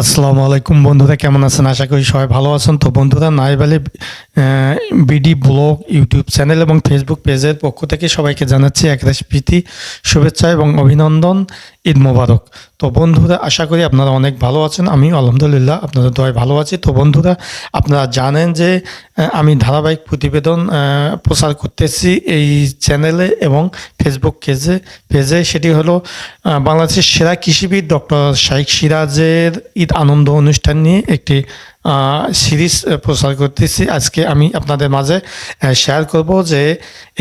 আসসালামু আলাইকুম বন্ধুরা, কেমন আছেন? আশা করি সবাই ভালো আছেন। তো বন্ধুরা, Naib Ali BD blog YouTube channel এবং ফেসবুক পেজের পক্ষ থেকে সবাইকে জানাচ্ছি একরাশ প্রীতি, শুভেচ্ছা এবং অভিনন্দন। ঈদ মোবারক। তো বন্ধুরা, আশা করি আপনারা অনেক ভালো আছেন। আমি আলহামদুলিল্লাহ আপনাদের দোয়ায় ভালো আছি। তো বন্ধুরা, আপনারা জানেন যে আমি ধারাবাহিক প্রতিবেদন প্রচার করতেছি এই চ্যানেলে এবং ফেসবুক পেজে। সেটি হলো বাংলাদেশের সেরা কৃষিবিদ ডক্টর শাইখ সিরাজের ঈদ আনন্দ অনুষ্ঠান নিয়ে একটি সিরিজ প্রচার করতেছি। আজকে আমি আপনাদের মাঝে শেয়ার করব যে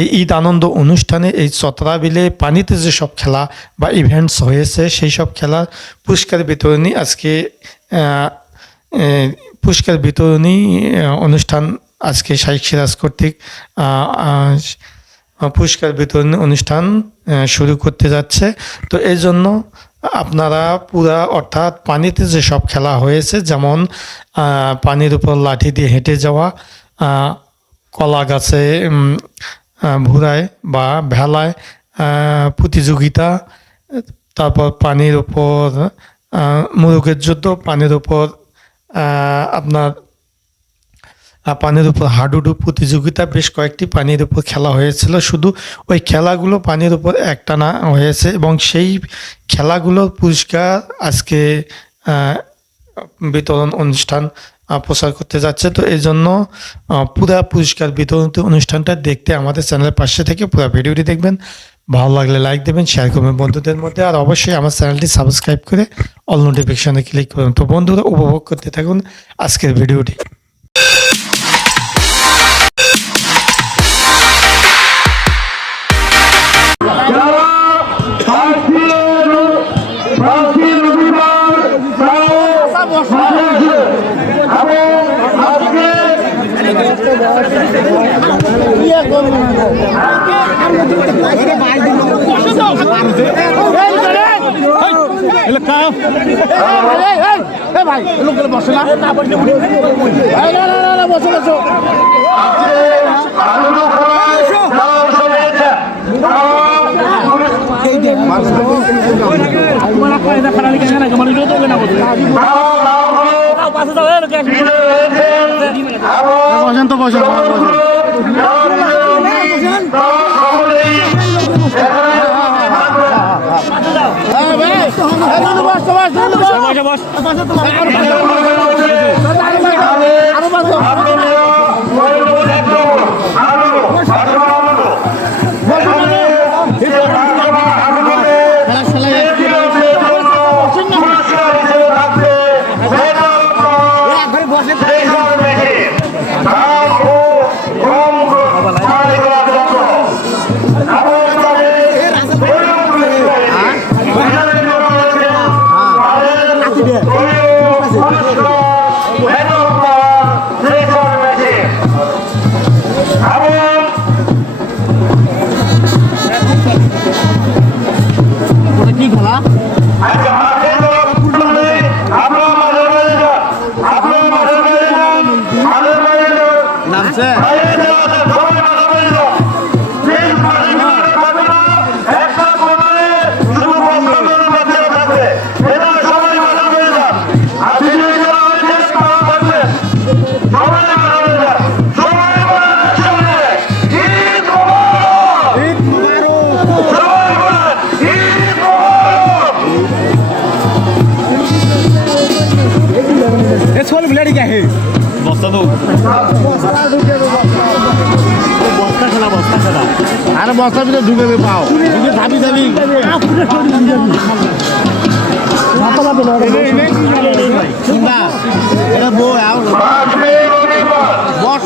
এই ঈদ আনন্দ অনুষ্ঠানে এই চতরা বিলে পানিতে যেসব খেলা বা ইভেন্টস হয়েছে সেই সব খেলার পুরস্কার বিতরণী আজকে পুরস্কার বিতরণী অনুষ্ঠান আজকে শাইখ সিরাজ কর্তৃক পুরস্কার বিতরণী অনুষ্ঠান শুরু করতে যাচ্ছে। তো এই জন্য আপনারা অর্থাৎ পানিতে যেসব খেলা হয়েছে, যেমন পানির উপর লাঠি দিয়ে হেঁটে যাওয়া, কলা গাছে ভুরায় বা ভেলায় প্রতিযোগিতা, তারপর পানির উপর মোরগের যুদ্ধ, পানির উপর আপনার পানির উপর হাডুডু প্রতিযোগিতা, বেশ কয়েকটি পানির উপর খেলা হয়েছিল। শুধু ওই খেলাগুলো পানির উপর একটানা হয়েছে এবং সেই খেলাগুলোর পুরস্কার আজকে বিতরণ অনুষ্ঠান প্রচার করতে যাচ্ছে। তো এই জন্য পুরা পুরস্কার বিতরণ অনুষ্ঠানটা দেখতে আমাদের চ্যানেলের পাশে থেকে পুরো ভিডিওটি দেখবেন। ভালো লাগলে লাইক দেবেন, শেয়ার করবেন বন্ধুদের মধ্যে, আর অবশ্যই আমার চ্যানেলটি সাবস্ক্রাইব করে অল নোটিফিকেশনে ক্লিক করুন। তো বন্ধুরা, উপভোগ করতে থাকুন আজকের ভিডিওটি। আরে বস্তার ভিতরে ঢুকে পাও ঢুকে ধাবি বর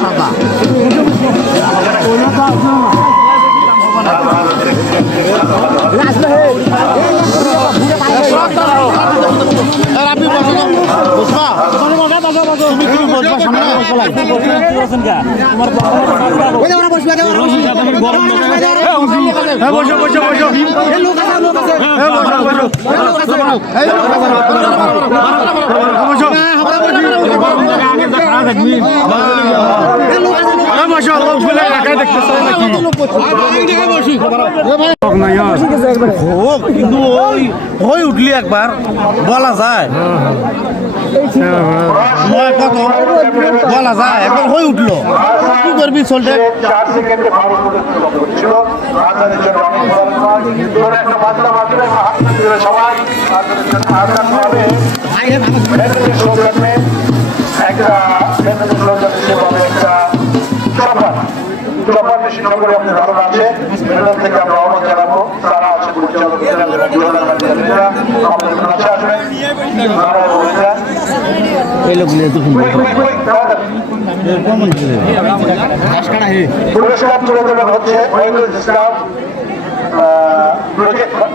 সাদা আপনি বসবা তুমি বসবা সামনে কিন্তু ওই উঠলি একবার বলা যায় কত বলা যায় একবার হয়ে উঠলো কি করবি চলতে 4 সেকেন্ডে ভালো করে ছিল রাজধানীর জন্য অনেক ধন্যবাদ ধরে একটা বার্তা মাধ্যমে হাত দিলে সবাই রাজধানীর জন্য আগ্রহ হবে স্লোগানে একটা স্লোগানে সেভাবে একটা চপার নিশ্চিত করে আপনার ধারণা আছে মেরুদান থেকে আমরা অনুরোধ জানাবো তারা আছে পরিচালক আপনাদের কাছে আসবেন পুরস্কার তুলে দেওয়া হচ্ছে ওয়েবুল ইসলাম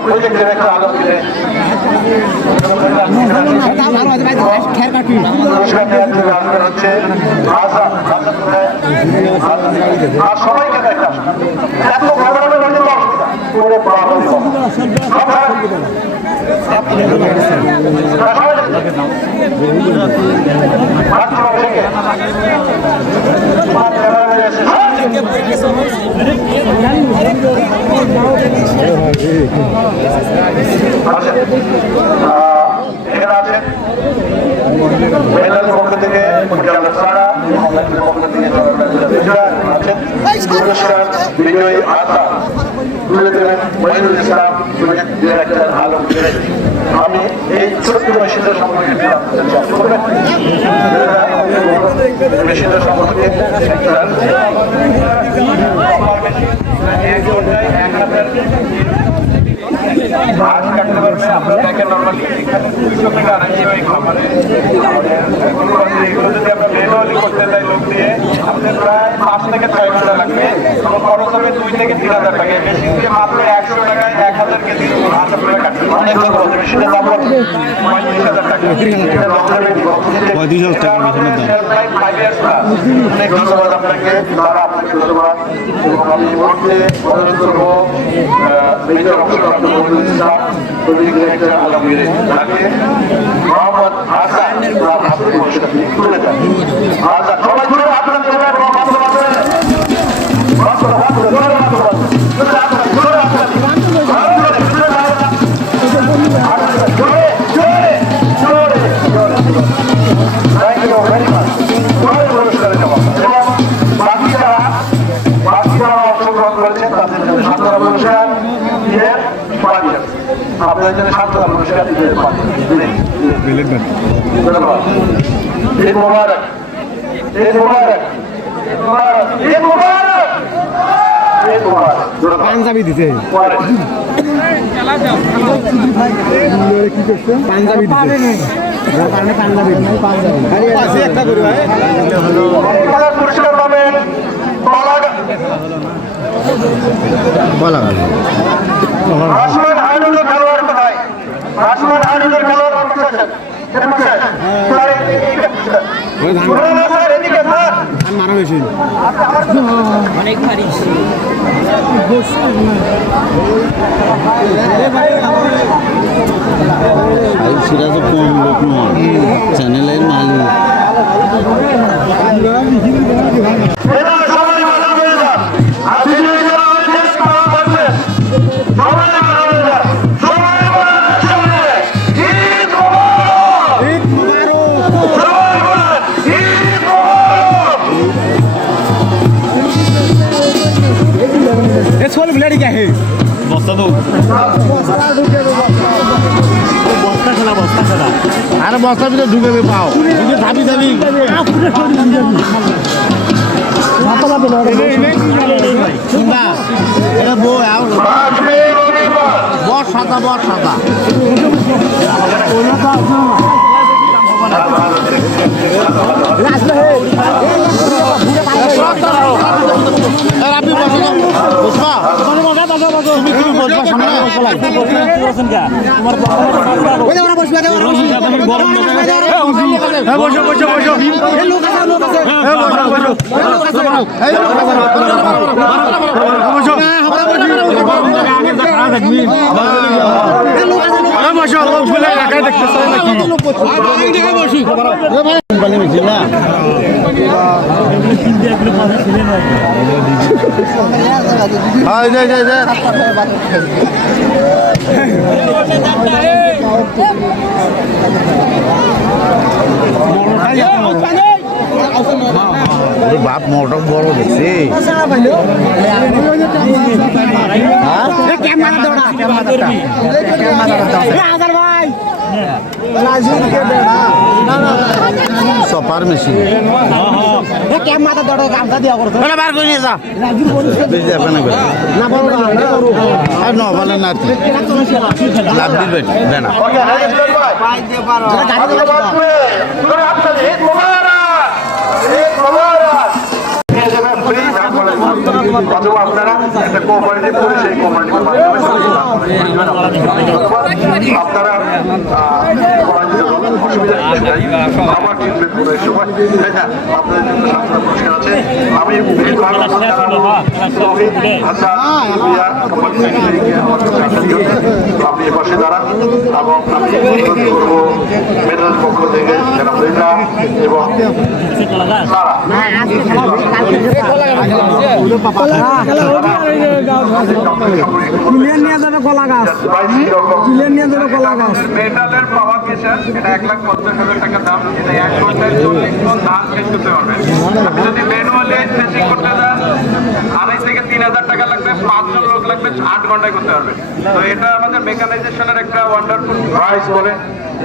প্রজেক্টের একটা আলোচনা পুরস্কার দেওয়ার জন্য আলোচনা হচ্ছে আর সবাইকে দেখা এত ভালো করে পড়া এখানে আছেন মহিলাদের পক্ষ থেকে সারা পক্ষ থেকে আছেন পুরস্কার বিজয়ী আশা তুলে দেবেন মহিনুল ইসলাম ডিরেক্টর আলম আমি এই ছোট্ট মেশিনটা সম্পর্কে মেশিনটা সম্পর্কে ঘাস কাটতে পারবে আপনার দেখেন নর্মালি এখানে 200 থেকে 250 খামারে এগুলো যদি আমরা ম্যানুয়ালি করতে যাই লোক দিয়ে আমাদের প্রায় 5 থেকে 6 ঘন্টা লাগবে এবং খরচ হবে 2 থেকে 3,000 টাকা মেশিন দিয়ে মাত্র 100 টাকায় 1000 কেজি ঘাস আপনারা কাটতে অনেক খরচ মেশিনের দাম 35,000 টাকা 35,000 টাকা মেশিনের দাম প্রায় 5 ইয়ার্স প্লাস অনেক ধন্যবাদ আপনাকে তারা আপনাকে ধন্যবাদ এবং আমি এই মুহূর্তে অনুরোধ করবো মেজর অংশগ্রহণ ডিরেক্টর আলমগীর তাকে মোহাম্মদ হাসান পুরস্কার তুলে দেন হাসান সবাই জুড়ে আপনার পুরস্কারে যাওয়া এবং বাকি যারা অংশগ্রহণ করেছেন তাদের জন্য সান্ত্বনা পুরস্কার দিলেন আপনাদের জন্য সান্ত্বনা পুরস্কার দিলেন ধন্যবাদ ঈদ মোবারক ঈদ মোবারক ঈদ মোবারক ঈদ মোবারক পাঞ্জাবি দিতে পাঞ্জাবি দিতে পুরস্কার পাবেন আসমান হানুদের খেলোয়াড় কোথায় আসমান হানুদের খেলোয়াড় অনেক ভারী সেটা তো কম লোক নয় চ্যানেলের মালিক আরে বস্তার ভিতরে ঢুকে পাও ঢুকে ধাবি ধাবি বর সাদা আপনি বসবা তুমি বসবা সামনে বসো বলে এলাকায় দেখতে চাই নাকি কোম্পানি মিছিল না হ্যাঁ যাই যাই যাই বাপ মোটর বড় দেখছি সপার মেশিন বার করে নিয়ে যা আর ন বলে না লাভ দিবে না অথবা আপনারা একটা কোঅপারেটিভ করে সেই কোঅপারেটিভের মাধ্যমে আপনারা অসুবিধা আমার কিনবেন পুরো এই সময় তাই না আপনাদের জন্য সাতটা পুরস্কার আছে আমি আপনি এ পাশে দাঁড়ান এবং আমি করবো মেডেলের পক্ষ থেকে যারা মহিলা এবং তারা মেটালের পাওয়ার গেছেন এটা 1,50,000 টাকা দাম এটা 1 ঘন্টায় 40 টন ধান শেষ করতে পারবেন আপনি যদি ম্যানুয়ালি চেঞ্জিং করতে যান 2,500 থেকে 3,000 টাকা লাগবে 5 জন লোক লাগবে 8 ঘন্টায় করতে পারবেন তো এটা আমাদের মেকানাইজেশনের একটা ওয়ান্ডারফুল প্রাইস বলে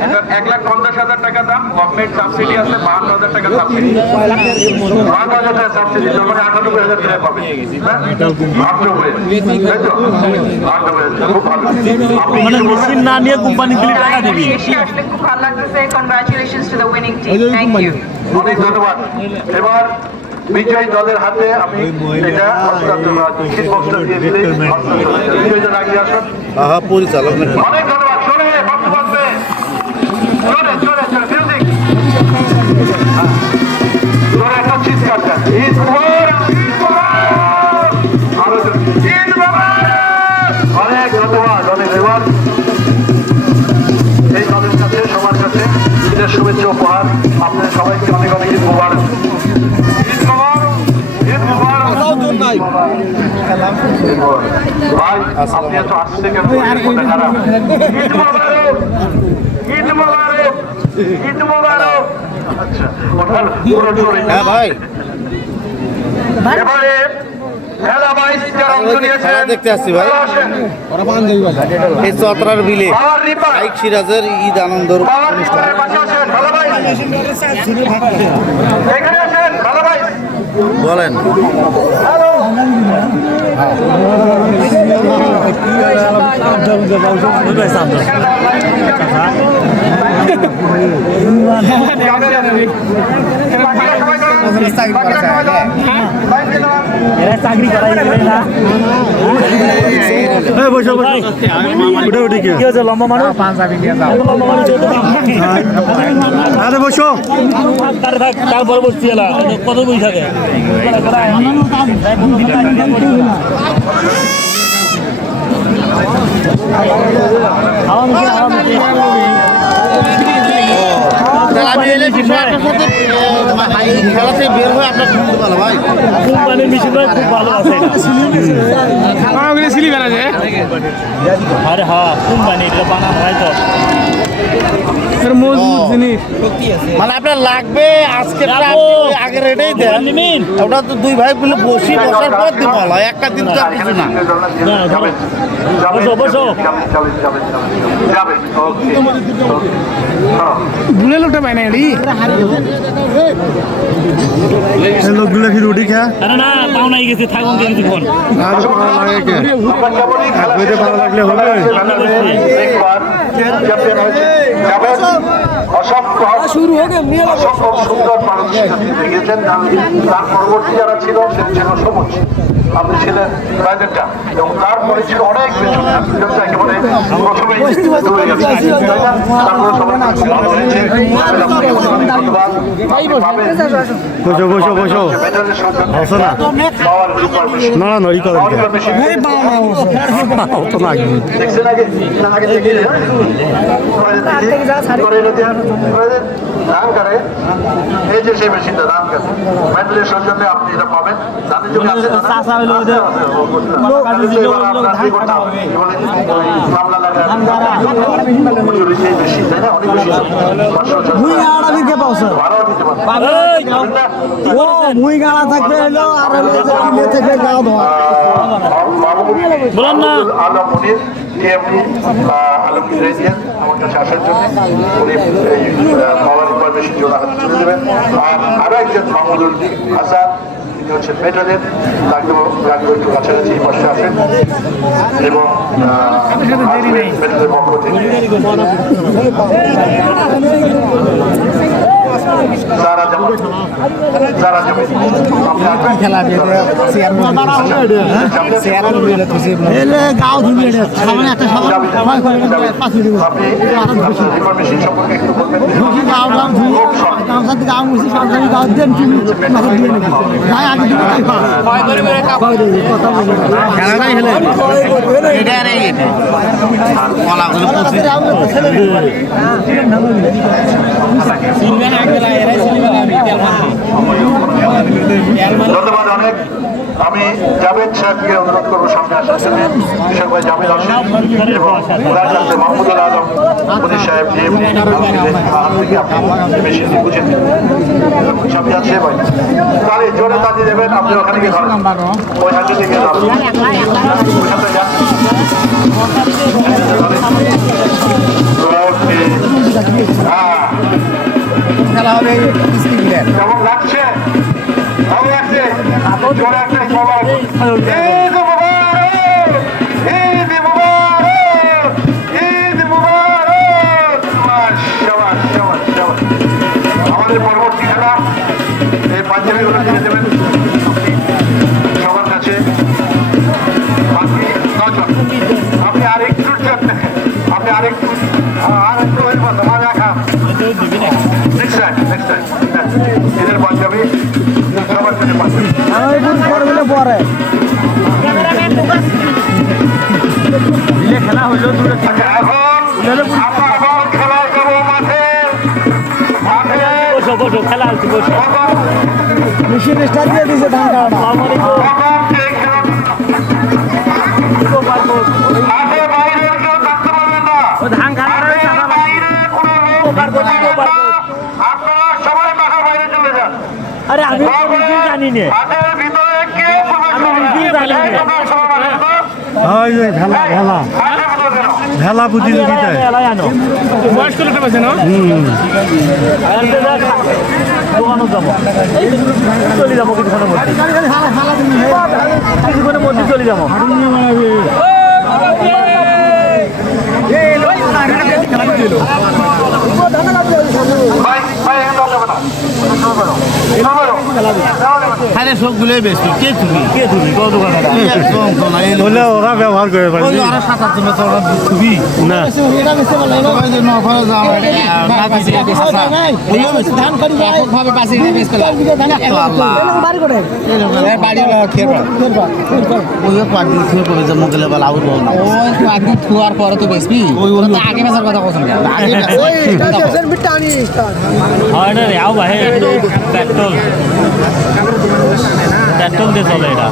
এটা 1,50,000 টাকা দাম গভর্নমেন্ট সাবসিডি আছে 52,000 টাকা সাবসিডি 52,000 টাকা সাবসিডি মানে 98,000 টাকা পাবেন মানে মেশিন না নিয়ে কোম্পানি দিলে টাকা দিবি আসলে খুব ভালো লাগতেছে congratulations to the winning team thank you অনেক ধন্যবাদ এবার বিজয়ী দলের হাতে আমি এটা শীত বস্ত্র দিয়ে দিলে বিজয়ী দল আগে আসুন পরিচালক অনেক ধন্যবাদ চলে বাবু বলবে চলে চলে চলে মিউজিক চলে একটা চিৎকার দেন ঈদ মুবারক ঈদ মুবারক আরো ঈদ মুবারক অনেক ধন্যবাদ অনেক ধন্যবাদ এই দলের কাছে সবার কাছে ঈদের শুভেচ্ছা উপহার আপনাদের সবাইকে অনেক অনেক ঈদ মুবারক ঈদ মুবারক ঈদ মুবারক ভাই আপনি এত আসছে কেন খারাপ ঈদ মুবারক ঈদ মুবারক ঈদ মুবারক আচ্ছা ওঠার পুরো জোরে হ্যাঁ ভাই এবারে খেলা বাইশ যারা অংশ নিয়েছেন দেখতে আসছি ভাই আসেন এই চতরার বিলে পাওয়ার রিপার বাইক সিরাজের ঈদ আনন্দর পাওয়ার রিপারের পাশে আছেন ভালো ভাই এখানে আছেন ভালো ভাই বলেন চাকরি করাই না কি হচ্ছে লম্বা মানুষ আরে বসো তারপর বসছি এলা কত বই থাকে আমি এলে খেলাতে বের হয়ে আপনার শুনতে পারো ভাই কোম্পানির মেশিন খুব ভালো আছে আরে হ্যাঁ কোম্পানি এটা বানানো হয় তো মানে আপনার লাগবে আজকে আগে রেটেই দেন ওটা তো দুই ভাই বলে বসার পর দিব একটা দিন তো আর কিছু না বসো বসো ভুলে লোকটা পায় না লোকগুলো কি রুটি খা আরে না পাও নাই গেছে থাকুন কিছুক্ষণ ভালো লাগলে হবে অসংখ্য অসম্ভব সুন্দর মানুষ আপনি দেখিয়েছেন। তার পরবর্তী যারা ছিল সে ছিল সবুজ, আপনি ছিলেন রাজেরটা, এবং তারপরে ছিল অনেক কিছু একেবারে প্রথমেই দৌড়ে গেছে, তাই না? তারপরে সবাই ভালো হয়েছে। বসো বসো বসো বসো না নড়ানড়ি করেন তো না দেখছেন আগে আগে দেখে ধান কাটে, এই যে সেই মেশিনটা ধান কাটে মেডেলের সৌজন্য আপনি এটা পাবেন। ধানের জমি আছে মামলা লাগায় সেই বেশি, তাই না? অনেক বেশি ভাড়াও দিতে পারেন। আলম মুনির আলমগীর রেজিয়ান আমার কাছে আসার জন্য উনি পাওয়ার উপর বেশি জোড়া হাতে তুলে দেবেন। আর আরো একজন মাহমুদুল হাসান, তিনি হচ্ছেন মেটালের, তাকেও রাখবো একটু কাছাকাছি এই পাশে আসেন, এবং মেটালের পক্ষ থেকে যারা জমি খেলা গাঁও ধুবি সামনে একটা ইনফরমেশন সম্পর্কে একটু বলবেন। ধন্যবাদ অনেক। আমি জাভেদ সাহেবকে অনুরোধ করবো সামনে আসার জন্য। কৃষক ভাই জাভেদ আসেন এবং রাজা মাহমুদুল আলম মোদী সাহেব থেকে আপনি মেশিনটি বুঝে সামনে আছে ভাই, তাহলে জোরে তালি দেবেন। আপনি ওখানে গিয়ে ধরেন, ওই হাতে থেকে যান, ওই হাতে যান। কেমন লাগছে? ভালো লাগছে? জোরে একটা সবাই ঈদ মুবারক, ঈদ মুবারক, ঈদ মুবারক। শাবাশ, শাবাশ, শাবাশ। আমাদের পরবর্তী খেলা এই পাঞ্জাবিগুলো দিয়ে দেবেন সবার কাছে। আপনি নজন, আপনি আরেকটু আপনি আরেকটু দেখা নেক্সট টাইম এদের পাঞ্জাবি সবার কাছে পাঞ্জাবি পরে খেলা হইলো এখন আমরা খেলা যাবো মাঠে মাঠে খেলা হচ্ছে মেশিন স্টার্ট দিয়ে দিয়েছে ধান কাটা মাঠে বাইরে কেউ থাকতে পারবেন না। ধান কাটার আপনারা সবাই মাঠের বাইরে চলে যান। আরে আমি জানি না মাঠের ভিতরে কেউ ভেলা প্রতিযোগিতায় বয়স্ক লোকটা পাচ্ছে না দোকানো যাবো চলে যাবো কিছুক্ষণের মধ্যে কিছুক্ষণের মধ্যে চলে যাবো সবগুলোই বেশি কে তুমি কত দোকানে ওরা ব্যবহার করে পারে না মোগলে বেলা আউট বল না থুয়ার পরে তো বেশি আগে বেচার কথা বলছেন হয় না রে আও ভাই পেট্রোল পেট্রোল দিয়ে চলে এটা